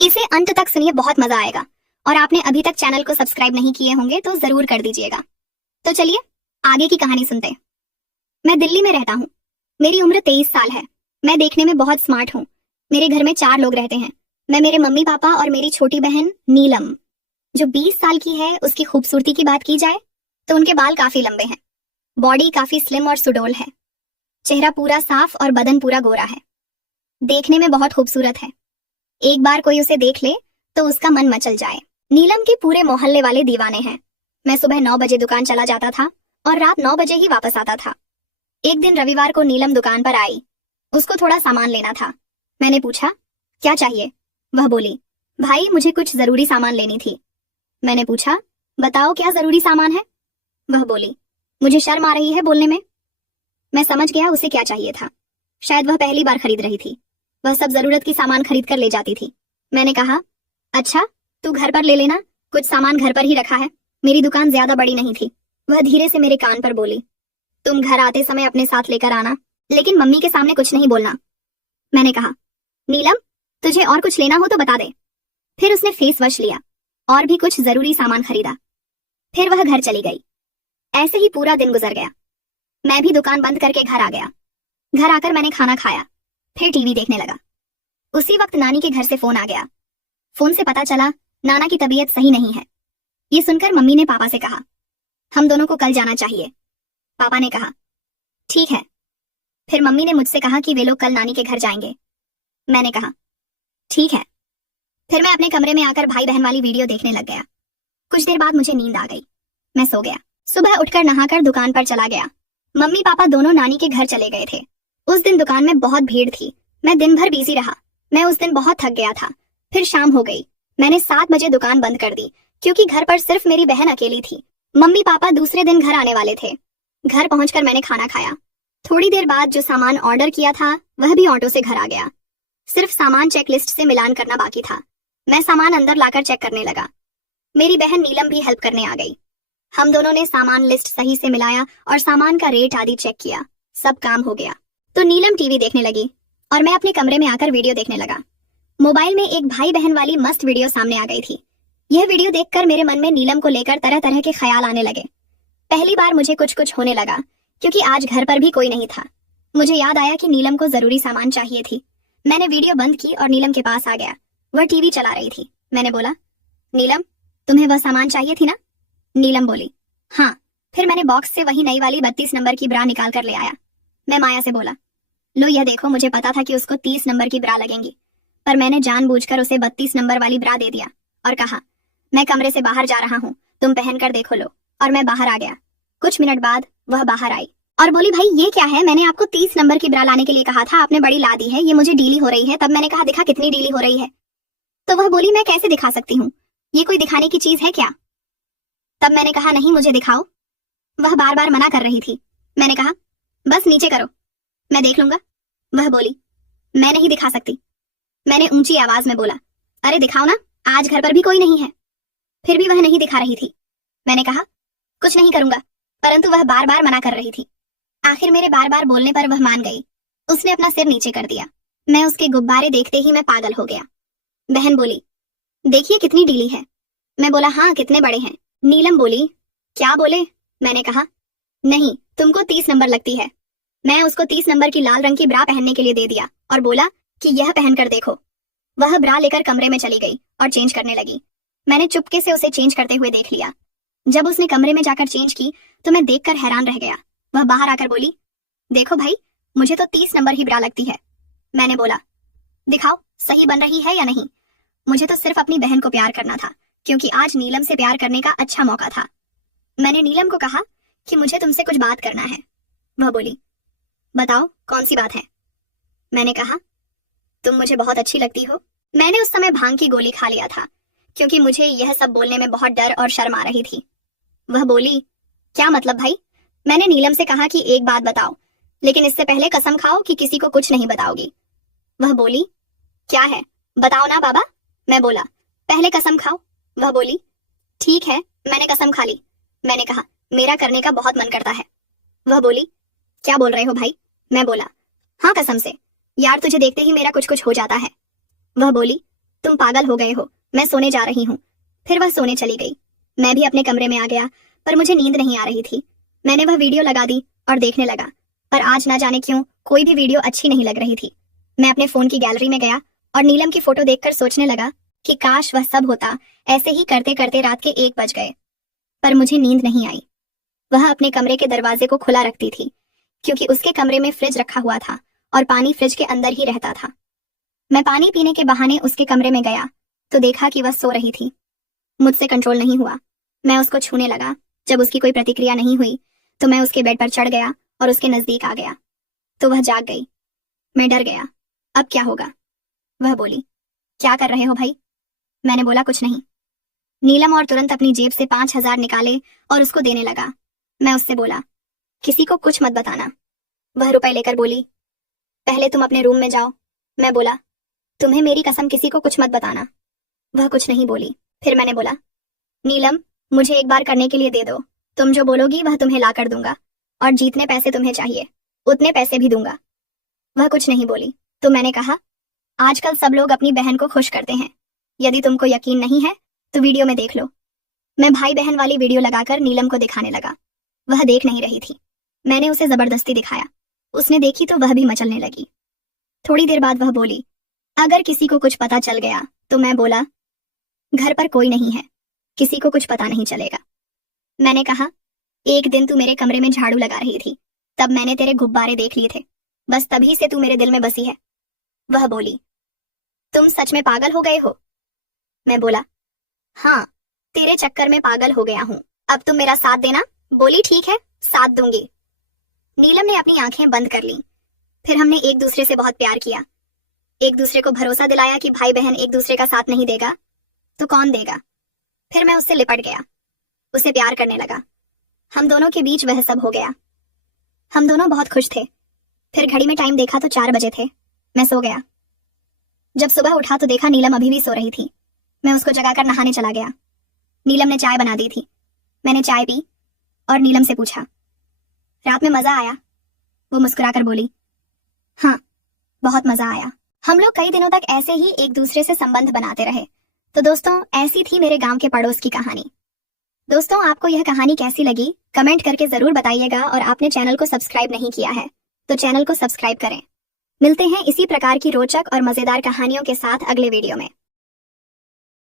इसे अंत तक सुनिए, बहुत मजा आएगा। और आपने अभी तक चैनल को सब्सक्राइब नहीं किए होंगे तो जरूर कर दीजिएगा। तो चलिए आगे की कहानी सुनते हैं। मैं दिल्ली में रहता हूँ। मेरी उम्र 23 साल है। मैं देखने में बहुत स्मार्ट हूँ। मेरे घर में 4 लोग रहते हैं। मैं, मेरे मम्मी पापा और मेरी छोटी बहन नीलम, जो 20 साल की है। उसकी खूबसूरती की बात की जाए तो उनके बाल काफी लंबे हैं, बॉडी काफी स्लिम और सुडौल है, चेहरा पूरा साफ और बदन पूरा गोरा है। देखने में बहुत खूबसूरत है। एक बार कोई उसे देख ले तो उसका मन मचल जाए। नीलम के पूरे मोहल्ले वाले दीवाने हैं। मैं सुबह 9 बजे दुकान चला जाता था और रात 9 बजे ही वापस आता था। एक दिन रविवार को नीलम दुकान पर आई। उसको थोड़ा सामान लेना था। मैंने पूछा, क्या चाहिए? वह बोली, भाई मुझे कुछ जरूरी सामान लेनी थी। मैंने पूछा, बताओ क्या जरूरी सामान है? वह बोली, मुझे शर्म आ रही है बोलने में। मैं समझ गया उसे क्या चाहिए था। शायद वह पहली बार खरीद रही थी। वह सब जरूरत की सामान खरीद कर ले जाती थी। मैंने कहा, अच्छा तू घर पर ले लेना, कुछ सामान घर पर ही रखा है, मेरी दुकान ज्यादा बड़ी नहीं थी। वह धीरे से मेरे कान पर बोली, तुम घर आते समय अपने साथ लेकर आना, लेकिन मम्मी के सामने कुछ नहीं बोलना। मैंने कहा, नीलम तुझे और कुछ लेना हो तो बता दे। फिर उसने फेस वॉश लिया और भी कुछ जरूरी सामान खरीदा। फिर वह घर चली गई। ऐसे ही पूरा दिन गुजर गया। मैं भी दुकान बंद करके घर आ गया। घर आकर मैंने खाना खाया, फिर टीवी देखने लगा। उसी वक्त नानी के घर से फोन आ गया। फोन से पता चला नाना की तबीयत सही नहीं है। ये सुनकर मम्मी ने पापा से कहा, हम दोनों को कल जाना चाहिए। पापा ने कहा, ठीक है। फिर मम्मी ने मुझसे कहा कि वे लोग कल नानी के घर जाएंगे। मैंने कहा, ठीक है। फिर मैं अपने कमरे में आकर भाई बहन वाली वीडियो देखने लग गया। कुछ देर बाद मुझे नींद आ गई। मैं सो गया। सुबह उठकर नहाकर दुकान पर चला गया। मम्मी पापा दोनों नानी के घर चले गए थे। उस दिन दुकान में बहुत भीड़ थी। मैं दिन भर बिजी रहा। मैं उस दिन बहुत थक गया था। फिर शाम हो गई। मैंने 7 बजे दुकान बंद कर दी, क्योंकि घर पर सिर्फ मेरी बहन अकेली थी। मम्मी पापा दूसरे दिन घर आने वाले थे। घर पहुंचकर मैंने खाना खाया। थोड़ी देर बाद जो सामान ऑर्डर किया था वह भी ऑटो से घर आ गया। सिर्फ सामान चेकलिस्ट से मिलान करना बाकी था। मैं सामान अंदर लाकर चेक करने लगा। मेरी बहन नीलम भी हेल्प करने आ गई। हम दोनों ने सामान लिस्ट सही से मिलाया और सामान का रेट आदि चेक किया। सब काम हो गया तो नीलम टीवी देखने लगी और मैं अपने कमरे में आकर वीडियो देखने लगा। मोबाइल में एक भाई बहन वाली मस्त वीडियो सामने आ गई थी। यह वीडियो देखकर मेरे मन में नीलम को लेकर तरह तरह के ख्याल आने लगे। पहली बार मुझे कुछ कुछ होने लगा, क्योंकि आज घर पर भी कोई नहीं था। मुझे याद आया कि नीलम को जरूरी सामान चाहिए थी। मैंने वीडियो बंद की और नीलम के पास आ गया। वह टीवी चला रही थी। मैंने बोला, नीलम तुम्हें वह सामान चाहिए थी ना? नीलम बोली, हाँ। फिर मैंने बॉक्स से वही नई वाली 32 नंबर की ब्रा निकाल कर ले आया। मैं माया से बोला, लो यह देखो, मुझे पता था कि उसको 30 नंबर की ब्रा लगेंगी, पर मैंने जानबूझकर उसे 32 नंबर वाली ब्रा दे दिया और कहा, मैं कमरे से बाहर जा रहा हूँ, तुम पहनकर देखो लो। और मैं बाहर आ गया। कुछ मिनट बाद वह बाहर आई और बोली, भाई ये क्या है? मैंने आपको 30 नंबर की ब्रा लाने के लिए कहा था, आपने बड़ी ला दी है, ये मुझे डीली हो रही है। तब मैंने कहा, दिखा कितनी डीली हो रही है। तो वह बोली, मैं कैसे दिखा सकती हूँ, ये कोई दिखाने की चीज है क्या? तब मैंने कहा, नहीं मुझे दिखाओ। वह बार बार मना कर रही थी। मैंने कहा, बस नीचे करो, मैं देख लूंगा। वह बोली, मैं नहीं दिखा सकती। मैंने ऊंची आवाज में बोला, अरे दिखाओ ना, आज घर पर भी कोई नहीं है। फिर भी वह नहीं दिखा रही थी। मैंने कहा, कुछ नहीं करूंगा, परंतु वह बार बार मना कर रही थी। आखिर मेरे बार बार बोलने पर वह मान गई। उसने अपना सिर नीचे कर दिया। मैं उसके गुब्बारे देखते ही मैं पागल हो गया। बहन बोली, देखिए कितनी डीली है। मैं बोला, हाँ कितने बड़े हैं। नीलम बोली, क्या बोले? मैंने कहा, नहीं तुमको 30 नंबर लगती है। मैं उसको 30 नंबर की लाल रंग की ब्रा पहनने के लिए दे दिया और बोला कि यह पहनकर देखो। वह ब्रा लेकर कमरे में चली गई और चेंज करने लगी। मैंने चुपके से उसे चेंज करते हुए देख लिया। जब उसने कमरे में जाकर चेंज की तो मैं देखकर हैरान रह गया। वह बाहर आकर बोली, देखो भाई, मुझे तो 30 नंबर ही ब्रा लगती है। मैंने बोला, दिखाओ सही बन रही है या नहीं। मुझे तो सिर्फ अपनी बहन को प्यार करना था, क्योंकि आज नीलम से प्यार करने का अच्छा मौका था। मैंने नीलम को कहा कि मुझे तुमसे कुछ बात करना है। वह बोली, बताओ कौन सी बात है। मैंने कहा, तुम मुझे बहुत अच्छी लगती हो। मैंने उस समय भांग की गोली खा लिया था, क्योंकि मुझे यह सब बोलने में बहुत डर और शर्म आ रही थी। वह बोली, क्या मतलब भाई? मैंने नीलम से कहा कि एक बात बताओ, लेकिन इससे पहले कसम खाओ कि किसी को कुछ नहीं बताओगी। वह बोली, क्या है बताओ ना बाबा। मैं बोला, पहले कसम खाओ। वह बोली, ठीक है मैंने कसम खा ली। मैंने कहा, मेरा करने का बहुत मन करता है। वह बोली, क्या बोल रहे हो भाई? मैं बोला, हाँ कसम से, यार तुझे देखते ही मेरा कुछ कुछ हो जाता है। वह बोली, तुम पागल हो गए हो, मैं सोने जा रही हूँ। फिर वह सोने चली गई। मैं भी अपने कमरे में आ गया, पर मुझे नींद नहीं आ रही थी। मैंने वह वीडियो लगा दी और देखने लगा, पर आज ना जाने क्यों कोई भी वीडियो अच्छी नहीं लग रही थी। मैं अपने फोन की गैलरी में गया और नीलम की फोटो देखकर सोचने लगा कि काश वह सब होता। ऐसे ही करते करते रात के 1 बज गए, पर मुझे नींद नहीं आई। वह अपने कमरे के दरवाजे को खुला रखती थी, क्योंकि उसके कमरे में फ्रिज रखा हुआ था और पानी फ्रिज के अंदर ही रहता था। मैं पानी पीने के बहाने उसके कमरे में गया तो देखा कि वह सो रही थी। मुझसे कंट्रोल नहीं हुआ, मैं उसको छूने लगा। जब उसकी कोई प्रतिक्रिया नहीं हुई तो मैं उसके बेड पर चढ़ गया और उसके नजदीक आ गया तो वह जाग गई। मैं डर गया, अब क्या होगा। वह बोली, क्या कर रहे हो भाई? मैंने बोला, कुछ नहीं। नीलम और तुरंत अपनी जेब से 5,000 निकाले और उसको देने लगा। मैं उससे बोला, किसी को कुछ मत बताना। वह रुपए लेकर बोली, पहले तुम अपने रूम में जाओ। मैं बोला, तुम्हें मेरी कसम किसी को कुछ मत बताना। वह कुछ नहीं बोली। फिर मैंने बोला, नीलम, मुझे एक बार करने के लिए दे दो। तुम जो बोलोगी वह तुम्हें ला कर दूंगा, और जितने पैसे तुम्हें चाहिए उतने पैसे भी दूंगा। वह कुछ नहीं बोली। तो मैंने कहा, आजकल सब लोग अपनी बहन को खुश करते हैं। यदि तुमको यकीन नहीं है तो वीडियो में देख लो। मैं भाई बहन वाली वीडियो लगाकर नीलम को दिखाने लगा। वह देख नहीं रही थी। मैंने उसे जबरदस्ती दिखाया। उसने देखी तो वह भी मचलने लगी। थोड़ी देर बाद वह बोली, अगर किसी को कुछ पता चल गया तो मैं बोला, घर पर कोई नहीं है, किसी को कुछ पता नहीं चलेगा। मैंने कहा, एक दिन तू मेरे कमरे में झाड़ू लगा रही थी, तब मैंने तेरे गुब्बारे देख लिए थे, बस तभी से तू मेरे दिल में बसी है। वह बोली, तुम सच में पागल हो गए हो? मैं बोला, हाँ, तेरे चक्कर में पागल हो गया हूँ। अब तुम मेरा साथ देना। बोली, ठीक है, साथ दूंगी। नीलम ने अपनी आंखें बंद कर ली। फिर हमने एक दूसरे से बहुत प्यार किया। एक दूसरे को भरोसा दिलाया कि भाई बहन एक दूसरे का साथ नहीं देगा तो कौन देगा। फिर मैं उससे लिपट गया, उसे प्यार करने लगा। हम दोनों के बीच वह सब हो गया। हम दोनों बहुत खुश थे। फिर घड़ी में टाइम देखा तो 4 बजे थे। मैं सो गया। जब सुबह उठा तो देखा नीलम अभी भी सो रही थी। मैं उसको जगाकर नहाने चला गया। नीलम ने चाय बना दी थी। मैंने चाय पी और नीलम से पूछा, रात में मजा आया? वो मुस्कुराकर बोली, हाँ, बहुत मजा आया। हम लोग कई दिनों तक ऐसे ही एक दूसरे से संबंध बनाते रहे। तो दोस्तों, ऐसी थी मेरे गांव के पड़ोस की कहानी। दोस्तों, आपको यह कहानी कैसी लगी कमेंट करके जरूर बताइएगा, और आपने चैनल को सब्सक्राइब नहीं किया है तो चैनल को सब्सक्राइब करें। मिलते हैं इसी प्रकार की रोचक और मजेदार कहानियों के साथ अगले वीडियो में।